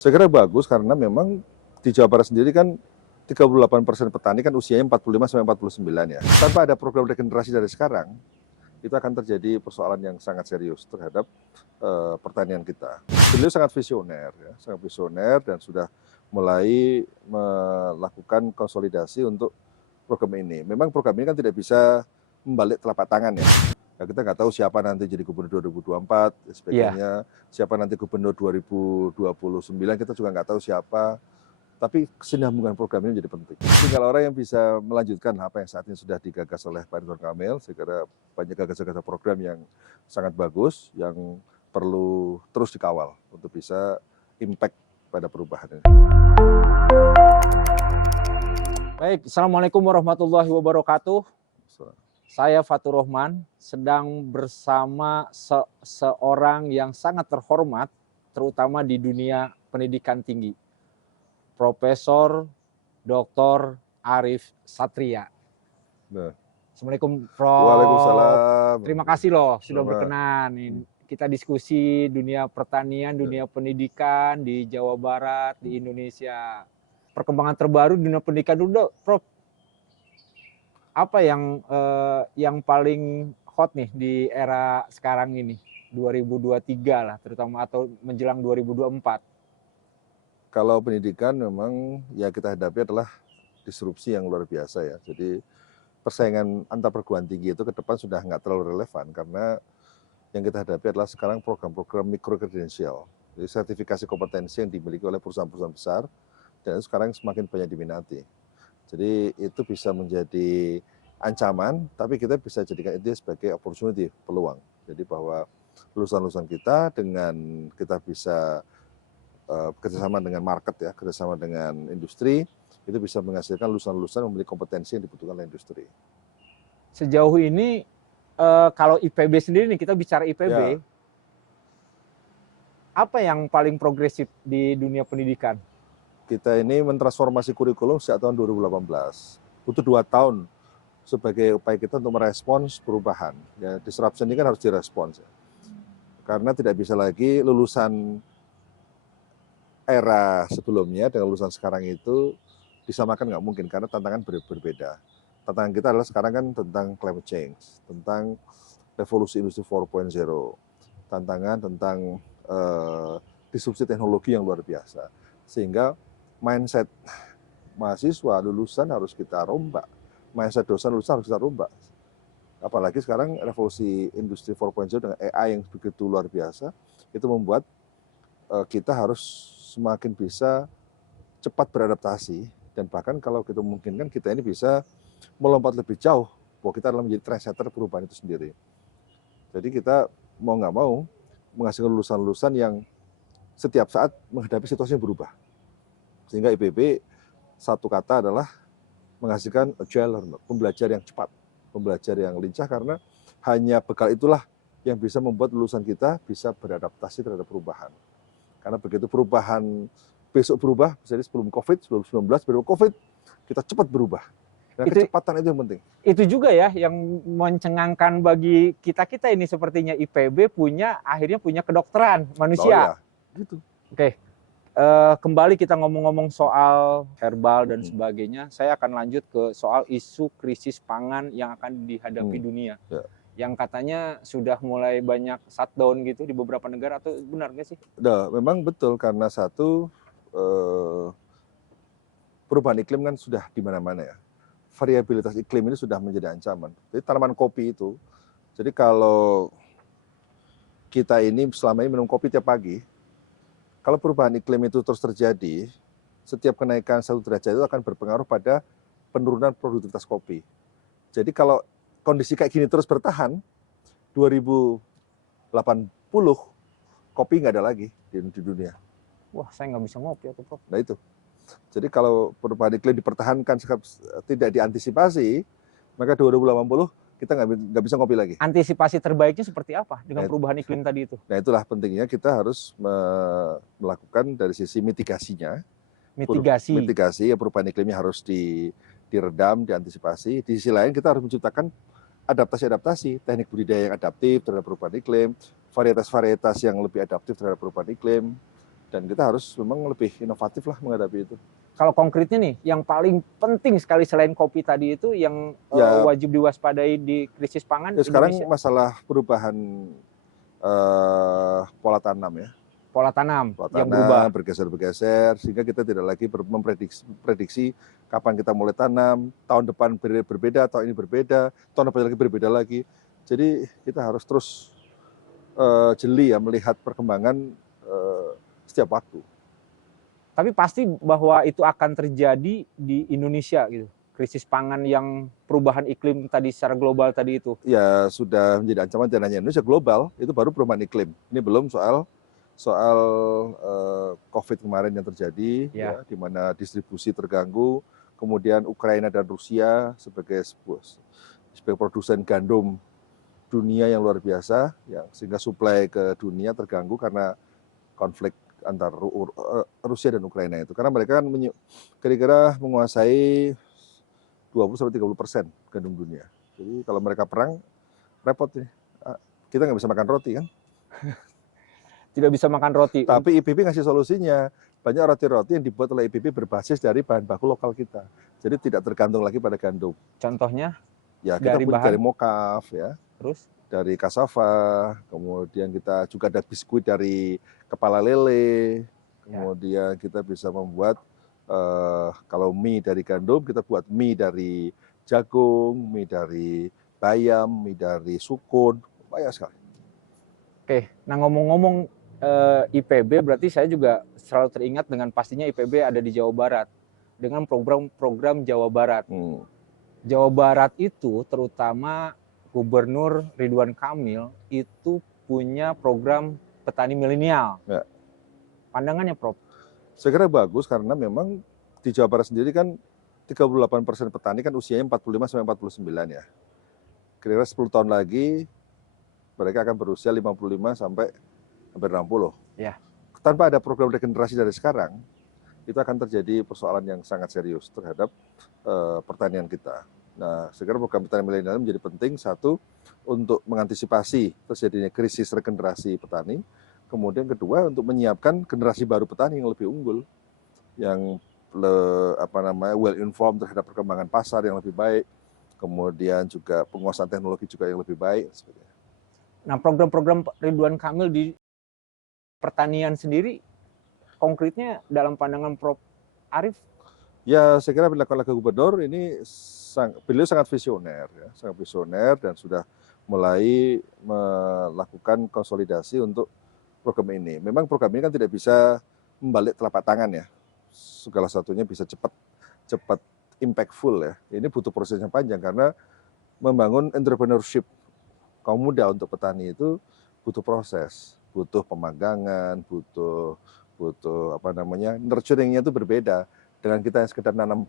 Saya kira bagus karena memang di Jawa Barat sendiri kan 38% petani kan usianya 45 sampai 49 ya. Tanpa ada program regenerasi dari sekarang, itu akan terjadi persoalan yang sangat serius terhadap pertanian kita. Beliau sangat visioner, ya, sangat visioner dan sudah mulai melakukan konsolidasi untuk program ini. Memang program ini kan tidak bisa membalik telapak tangan ya. Ya, kita nggak tahu siapa nanti jadi gubernur 2024, dan Iya. sebagainya. Siapa nanti gubernur 2029, kita juga nggak tahu siapa. Tapi kesinambungan program ini menjadi penting. Tinggal orang yang bisa melanjutkan apa yang saat ini sudah digagas oleh Pak Ridwan Kamil. Saya kira banyak gagasan-gagasan program yang sangat bagus, yang perlu terus dikawal untuk bisa impact pada perubahan ini. Baik, Assalamualaikum warahmatullahi wabarakatuh. Saya Fatur Rohman, sedang bersama seorang yang sangat terhormat, terutama di dunia pendidikan tinggi, Profesor Dr. Arif Satria. Nah, Assalamualaikum, Prof. Waalaikumsalam. Terima kasih loh sudah Selamat. berkenan. Kita diskusi dunia pertanian, dunia pendidikan di Jawa Barat, di Indonesia. Perkembangan terbaru di dunia pendidikan dulu, Prof. Apa yang paling hot nih di era sekarang ini, 2023 lah terutama, atau menjelang 2024? Kalau pendidikan memang ya kita hadapi adalah disrupsi yang luar biasa ya. Jadi persaingan antar perguruan tinggi itu ke depan sudah nggak terlalu relevan karena yang kita hadapi adalah sekarang program-program mikro kredensial. Jadi sertifikasi kompetensi yang dimiliki oleh perusahaan-perusahaan besar dan itu sekarang semakin banyak diminati. Jadi itu bisa menjadi ancaman, tapi kita bisa jadikan itu sebagai opportunity, peluang. Jadi bahwa lulusan-lulusan kita dengan kita bisa kerjasama dengan market ya, kerjasama dengan industri, itu bisa menghasilkan lulusan-lulusan yang memiliki kompetensi yang dibutuhkan oleh industri. Sejauh ini kalau IPB sendiri nih, kita bicara IPB, Ya. apa yang paling progresif di dunia pendidikan? Kita ini mentransformasi kurikulum sejak tahun 2018. Butuh 2 tahun sebagai upaya kita untuk merespons perubahan. Ya, disruption ini kan harus direspons. Ya. Karena tidak bisa lagi lulusan era sebelumnya dengan lulusan sekarang itu disamakan, nggak mungkin karena tantangan berbeda. Tantangan kita adalah sekarang kan tentang climate change, tentang revolusi industri 4.0, tantangan tentang disrupsi teknologi yang luar biasa. Sehingga mindset mahasiswa lulusan harus kita rombak, mindset dosen lulusan harus kita rombak. Apalagi sekarang revolusi industri 4.0 dengan AI yang begitu luar biasa, itu membuat kita harus semakin bisa cepat beradaptasi dan bahkan kalau kita memungkinkan kita ini bisa melompat lebih jauh bahwa kita adalah menjadi trendsetter perubahan itu sendiri. Jadi kita mau nggak mau menghasilkan lulusan-lulusan yang setiap saat menghadapi situasi yang berubah. Sehingga IPB satu kata adalah menghasilkan agile learner, pembelajar yang cepat, pembelajar yang lincah karena hanya bekal itulah yang bisa membuat lulusan kita bisa beradaptasi terhadap perubahan. Karena begitu perubahan besok berubah, misalnya sebelum COVID, sebelum 19, sebelum COVID, kita cepat berubah. Nah, kecepatan itu yang penting. Itu juga ya yang mencengangkan bagi kita-kita ini, sepertinya IPB akhirnya punya kedokteran manusia. Oh ya, gitu. Oke. Kembali kita ngomong-ngomong soal herbal dan sebagainya, saya akan lanjut ke soal isu krisis pangan yang akan dihadapi dunia. Ya. Yang katanya sudah mulai banyak shutdown gitu di beberapa negara, atau benar nggak sih? Memang betul karena satu perubahan iklim kan sudah di mana-mana ya. Variabilitas iklim ini sudah menjadi ancaman. Jadi tanaman kopi itu, jadi kalau kita ini selama ini minum kopi tiap pagi, kalau perubahan iklim itu terus terjadi, setiap kenaikan 1 derajat itu akan berpengaruh pada penurunan produktivitas kopi. Jadi kalau kondisi kayak gini terus bertahan, 2080 kopi nggak ada lagi di dunia. Wah, saya nggak bisa ngopi atau Prof. Nah itu. Jadi kalau perubahan iklim dipertahankan tidak diantisipasi, maka 2080 kita nggak bisa ngopi lagi. Antisipasi terbaiknya seperti apa dengan perubahan iklim tadi itu? Nah itulah pentingnya kita harus melakukan dari sisi mitigasinya. Mitigasi ya, perubahan iklimnya harus diredam, diantisipasi. Di sisi lain kita harus menciptakan adaptasi-adaptasi, teknik budidaya yang adaptif terhadap perubahan iklim, varietas-varietas yang lebih adaptif terhadap perubahan iklim. Ya. Dan kita harus memang lebih inovatif lah menghadapi itu. Kalau konkretnya nih, yang paling penting sekali selain kopi tadi itu yang Ya, wajib diwaspadai di krisis pangan ya sekarang Indonesia? masalah perubahan pola tanam ya. Pola tanam Pola yang tanam berubah. bergeser-bergeser sehingga kita tidak lagi memprediksi kapan kita mulai tanam, tahun depan berbeda, tahun ini berbeda, tahun depan lagi berbeda lagi. Jadi kita harus terus jeli ya melihat perkembangan setiap waktu. Tapi pasti bahwa itu akan terjadi di Indonesia gitu. Krisis pangan yang perubahan iklim tadi secara global tadi itu. Ya sudah menjadi ancaman tidak hanya Indonesia, global, itu baru perubahan iklim. Ini belum soal COVID kemarin yang terjadi, ya, di mana distribusi terganggu, kemudian Ukraina dan Rusia sebagai produsen gandum dunia yang luar biasa, yang sehingga suplai ke dunia terganggu karena konflik antara Rusia dan Ukraina itu. Karena mereka kan kira-kira menguasai 20-30% gandum dunia. Jadi kalau mereka perang, repot nih. Kita nggak bisa makan roti kan? Tidak bisa makan roti. Tapi IPB ngasih solusinya. Banyak roti-roti yang dibuat oleh IPB berbasis dari bahan baku lokal kita. Jadi tidak tergantung lagi pada gandum. Contohnya? Ya kita dari mokaf ya. Terus? Dari cassava, kemudian kita juga ada biskuit dari kepala lele, kemudian kita bisa membuat kalau mie dari gandum, kita buat mie dari jagung, mie dari bayam, mie dari sukun, banyak sekali. Oke, nah ngomong-ngomong IPB, berarti saya juga selalu teringat dengan pastinya IPB ada di Jawa Barat dengan program Jawa Barat. Jawa Barat itu terutama Gubernur Ridwan Kamil itu punya program petani milenial. Ya. Pandangannya, Prof? Saya kira bagus karena memang di Jawa Barat sendiri kan 38% petani kan usianya 45-49 ya. Kira-kira 10 tahun lagi mereka akan berusia 55 sampai hampir 60. Ya. Tanpa ada program regenerasi dari sekarang, itu akan terjadi persoalan yang sangat serius terhadap pertanian kita. Nah, saya kira program petani milenial menjadi penting, satu, untuk mengantisipasi terjadinya krisis regenerasi petani, kemudian kedua, untuk menyiapkan generasi baru petani yang lebih unggul, yang well informed terhadap perkembangan pasar yang lebih baik, kemudian juga penguasaan teknologi juga yang lebih baik. Nah, program-program Ridwan Kamil di pertanian sendiri, konkretnya dalam pandangan Prof. Arief? Ya, saya kira dilakukan oleh Gubernur ini beliau sangat visioner, ya, sangat visioner dan sudah mulai melakukan konsolidasi untuk program ini. Memang program ini kan tidak bisa membalik telapak tangan ya, segala satunya bisa cepat impactful ya. Ini butuh proses yang panjang karena membangun entrepreneurship kaum muda untuk petani itu butuh proses, butuh pemagangan, butuh nurturingnya itu berbeda dengan kita yang sekedar nanam.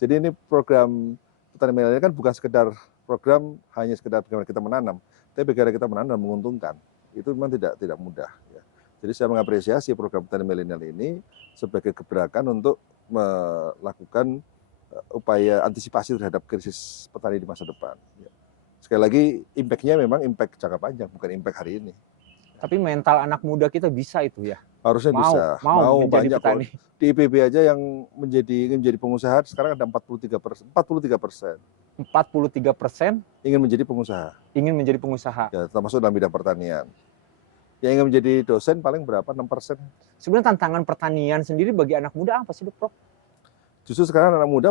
Jadi ini program petani milenial kan bukan sekedar program hanya sekedar bagaimana kita menanam, tapi bagaimana kita menanam dan menguntungkan. Itu memang tidak mudah. Ya. Jadi saya mengapresiasi program petani milenial ini sebagai gebrakan untuk melakukan upaya antisipasi terhadap krisis petani di masa depan. Ya. Sekali lagi, impact-nya memang impact jangka panjang, bukan impact hari ini. Tapi mental anak muda kita bisa itu ya? Harusnya bisa. Mau menjadi banyak petani. Kok. Di IPB aja yang menjadi pengusaha sekarang ada 43%. 43% ingin menjadi pengusaha. Ingin menjadi pengusaha. Ya, termasuk dalam bidang pertanian. Yang ingin menjadi dosen paling berapa? 6%. Sebenarnya tantangan pertanian sendiri bagi anak muda apa sih, Prof? Justru sekarang anak muda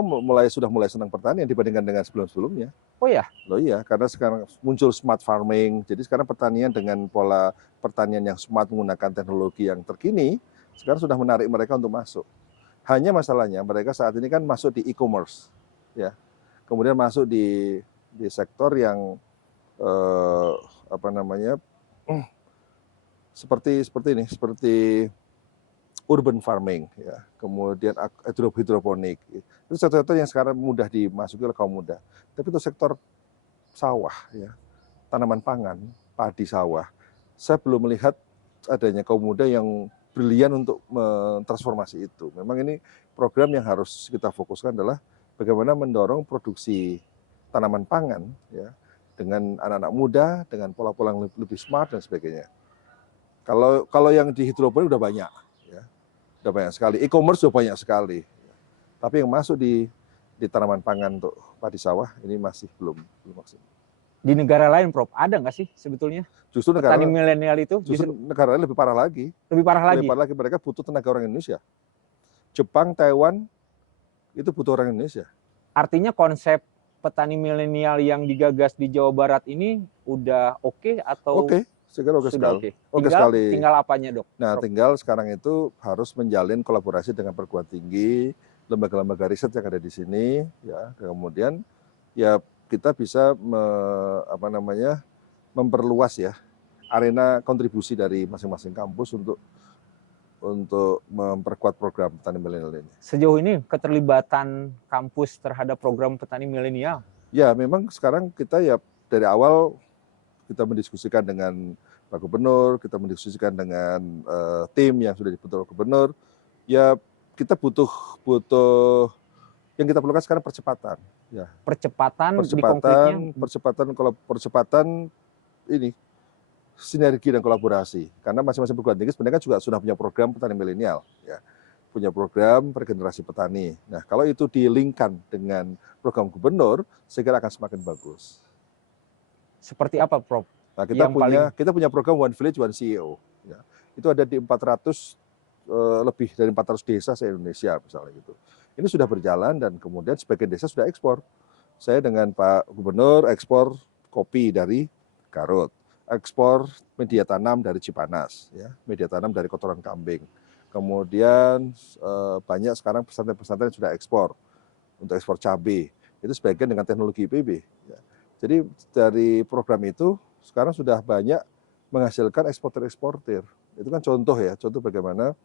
sudah mulai senang pertanian dibandingkan dengan sebelum-sebelumnya. Oh ya? Loh iya, karena sekarang muncul smart farming. Jadi sekarang pertanian dengan pola pertanian yang smart menggunakan teknologi yang terkini, sekarang sudah menarik mereka untuk masuk. Hanya masalahnya mereka saat ini kan masuk di e-commerce, ya. Kemudian masuk di sektor yang seperti urban farming, ya, kemudian hidroponik. Itu sektor-sektor yang sekarang mudah dimasuki oleh kaum muda. Tapi itu sektor sawah, ya, tanaman pangan, padi sawah, saya belum melihat adanya kaum muda yang brilian untuk mentransformasi itu. Memang ini program yang harus kita fokuskan adalah bagaimana mendorong produksi tanaman pangan, ya, dengan anak-anak muda, dengan pola-pola yang lebih smart dan sebagainya. Kalau yang di hidroponik udah banyak. Udah banyak sekali. E-commerce sudah banyak sekali. Tapi yang masuk di tanaman pangan untuk padi sawah ini masih belum maksimal. Di negara lain, Prof, ada nggak sih sebetulnya Justru petani milenial itu? Justru negara lain lebih parah lagi. Lebih parah lagi? Lebih parah lagi, mereka butuh tenaga orang Indonesia. Jepang, Taiwan, itu butuh orang Indonesia. Artinya konsep petani milenial yang digagas di Jawa Barat ini udah oke atau? Oke, saya kira oke sekali. Okay. Oke sekali. Tinggal apanya, Dok? Nah, Prof? tinggal sekarang itu harus menjalin kolaborasi dengan perguruan tinggi, lembaga-lembaga riset yang ada di sini, ya. Kemudian ya kita bisa memperluas ya arena kontribusi dari masing-masing kampus untuk memperkuat program petani milenial ini. Sejauh ini keterlibatan kampus terhadap program petani milenial? Ya, memang sekarang kita ya dari awal kita mendiskusikan dengan Pak Gubernur, kita mendiskusikan dengan tim yang sudah dibentuk oleh Gubernur. Ya, kita butuh yang kita perlukan sekarang percepatan. Ya. Percepatan di konkretnya? Percepatan ini sinergi dan kolaborasi, karena masing-masing perguruan tinggi sebenarnya juga sudah punya program petani milenial, ya, punya program regenerasi petani. Nah, kalau itu dilingkan dengan program gubernur, saya kira akan semakin bagus. Seperti apa, Prof? Nah, kita punya program One Village One CEO. Ya. Itu ada di 400 lebih dari 400 desa se-Indonesia misalnya gitu. Ini sudah berjalan dan kemudian sebagian desa sudah ekspor. Saya dengan Pak Gubernur ekspor kopi dari Garut, ekspor media tanam dari Cipanas, ya, media tanam dari kotoran kambing. Kemudian banyak sekarang pesantren-pesantren sudah ekspor untuk ekspor cabai. Itu sebagian dengan teknologi IPB. Ya. Jadi dari program itu sekarang sudah banyak menghasilkan eksportir-eksportir. Itu kan contoh ya, contoh bagaimana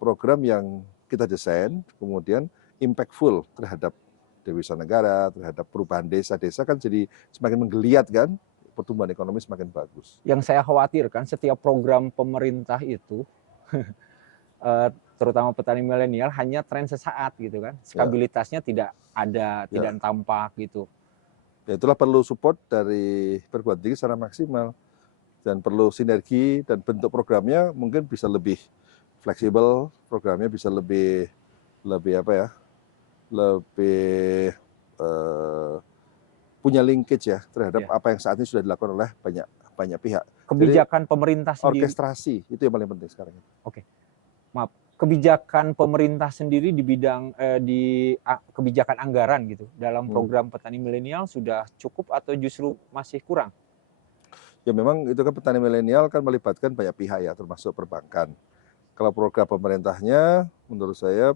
program yang kita desain kemudian impactful terhadap devisa negara, terhadap perubahan desa-desa kan jadi semakin menggeliat kan. Pertumbuhan ekonomi semakin bagus. Yang saya khawatirkan setiap program pemerintah itu, terutama petani milenial, hanya tren sesaat gitu kan, stabilitasnya tidak ada, tidak tampak gitu. Ya, itulah perlu support dari perguruan tinggi secara maksimal dan perlu sinergi dan bentuk programnya mungkin bisa lebih fleksibel, programnya bisa lebih punya linkage ya terhadap apa yang saat ini sudah dilakukan oleh banyak pihak. Kebijakan pemerintah sendiri. Orkestrasi itu yang paling penting sekarang. Oke, maaf. Kebijakan pemerintah sendiri di bidang kebijakan anggaran gitu dalam program petani milenial sudah cukup atau justru masih kurang? Ya memang itu kan petani milenial kan melibatkan banyak pihak ya, termasuk perbankan. Kalau program pemerintahnya, menurut saya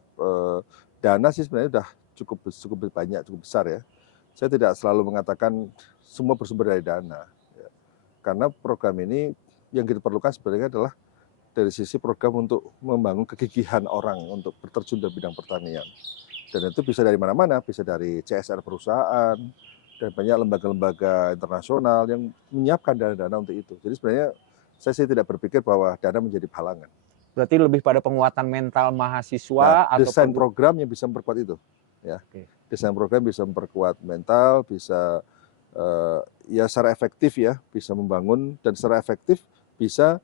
dana sih sebenarnya sudah cukup banyak, cukup besar ya. Saya tidak selalu mengatakan semua bersumber dari dana, ya. Karena program ini yang kita perlukan sebenarnya adalah dari sisi program untuk membangun kegigihan orang untuk berterjun dalam bidang pertanian. Dan itu bisa dari mana-mana, bisa dari CSR perusahaan, dan banyak lembaga-lembaga internasional yang menyiapkan dana-dana untuk itu. Jadi sebenarnya saya sih tidak berpikir bahwa dana menjadi halangan. Berarti lebih pada penguatan mental mahasiswa atau desain program yang bisa memperkuat itu. Ya. Desain program bisa memperkuat mental, bisa ya secara efektif ya, bisa membangun dan secara efektif bisa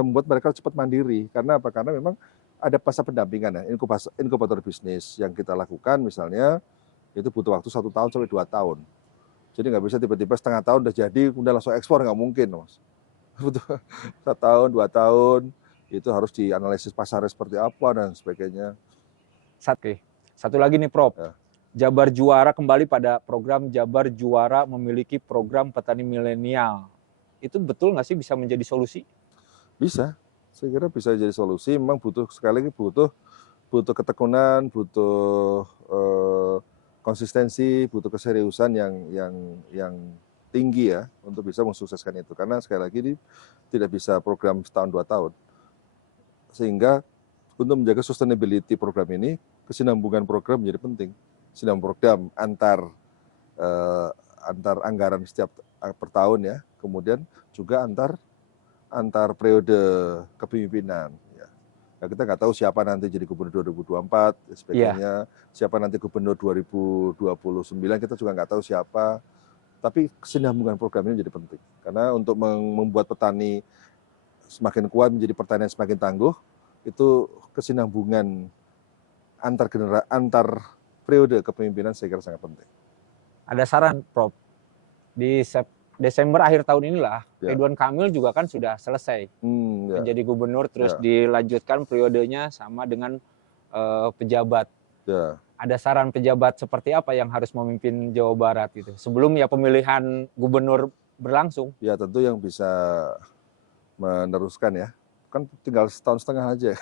membuat mereka cepat mandiri. Karena apa? Karena memang ada masa pendampingan ya, inkubator bisnis yang kita lakukan misalnya itu butuh waktu 1 tahun sampai 2 tahun. Jadi nggak bisa tiba-tiba setengah tahun udah jadi kemudian langsung ekspor, nggak mungkin, Mas. Butuh 1 tahun, 2 tahun, itu harus dianalisis pasarnya seperti apa dan sebagainya. Satu lagi nih, Prof. Ya. Jabar Juara, kembali pada program Jabar Juara memiliki program petani milenial. Itu betul nggak sih bisa menjadi solusi? Bisa, saya kira bisa jadi solusi. Memang sekali lagi butuh ketekunan, butuh konsistensi, butuh keseriusan yang tinggi ya untuk bisa mensukseskan itu. Karena sekali lagi ini tidak bisa program setahun 2 tahun. Sehingga untuk menjaga sustainability program ini, kesinambungan program menjadi penting. Kesinambungan program antar anggaran setiap per tahun ya, kemudian juga antar periode kepemimpinan. Ya. Nah, kita nggak tahu siapa nanti jadi gubernur 2024, sebagainya. Siapa nanti gubernur 2029, kita juga nggak tahu siapa. Tapi kesinambungan program ini menjadi penting. Karena untuk membuat petani semakin kuat, menjadi pertanian semakin tangguh, itu kesinambungan antar periode kepemimpinan saya kira sangat penting. Ada saran, Prof. Di Desember akhir tahun inilah, Ya. Ridwan Kamil juga kan sudah selesai menjadi gubernur, terus dilanjutkan periodenya sama dengan pejabat. Ya. Ada saran pejabat seperti apa yang harus memimpin Jawa Barat gitu sebelum ya pemilihan gubernur berlangsung? Ya tentu yang bisa meneruskan ya, kan tinggal setahun setengah aja.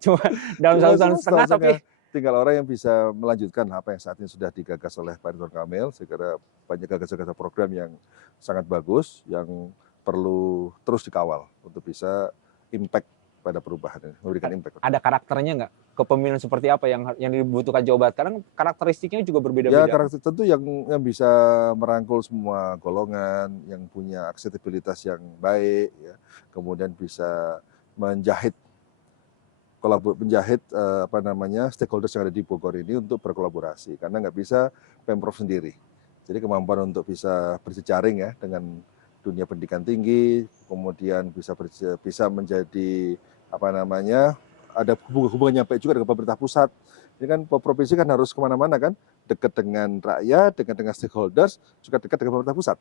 Cuma dalam satu tahun setengah tapi tinggal orang yang bisa melanjutkan apa yang saat ini sudah digagas oleh Pak Ridwan Kamil. Saya kira banyak gagasan-gagasan program yang sangat bagus, yang perlu terus dikawal untuk bisa impact pada perubahan ini, memberikan impact. Ada karakternya nggak? Kepemimpinan seperti apa yang dibutuhkan Jawa Barat? Karena karakteristiknya juga berbeda-beda. Ya karakter tentu yang bisa merangkul semua golongan, yang punya aksesibilitas yang baik, ya. Kemudian bisa menjahit stakeholders yang ada di Bogor ini untuk berkolaborasi, karena nggak bisa Pemprov sendiri. Jadi kemampuan untuk bisa berjejaring ya dengan dunia pendidikan tinggi, kemudian bisa menjadi ada hubungan nyampe juga dengan pemerintah pusat. Ini kan provinsi kan harus kemana-mana kan, dekat dengan rakyat, dekat dengan stakeholders, juga dekat dengan pemerintah pusat.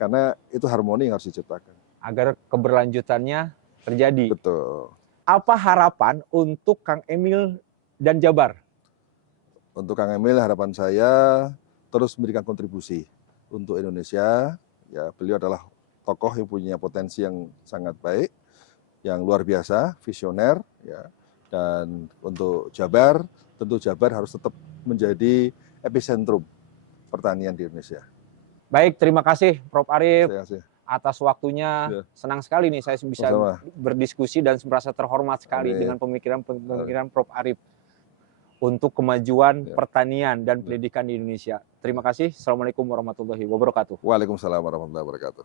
Karena itu harmoni yang harus diciptakan. Agar keberlanjutannya terjadi. Betul. Apa harapan untuk Kang Emil dan Jabar? Untuk Kang Emil, harapan saya terus memberikan kontribusi untuk Indonesia. Ya, beliau adalah tokoh yang punya potensi yang sangat baik, yang luar biasa, visioner, ya. Dan untuk Jabar, tentu Jabar harus tetap menjadi epicentrum pertanian di Indonesia. Baik, terima kasih Prof. Arief atas waktunya. Ya. Senang sekali nih saya bisa berdiskusi dan merasa terhormat sekali dengan pemikiran Prof. Arief untuk kemajuan pertanian dan pendidikan di Indonesia. Terima kasih. Assalamualaikum warahmatullahi wabarakatuh. Waalaikumsalam warahmatullahi wabarakatuh.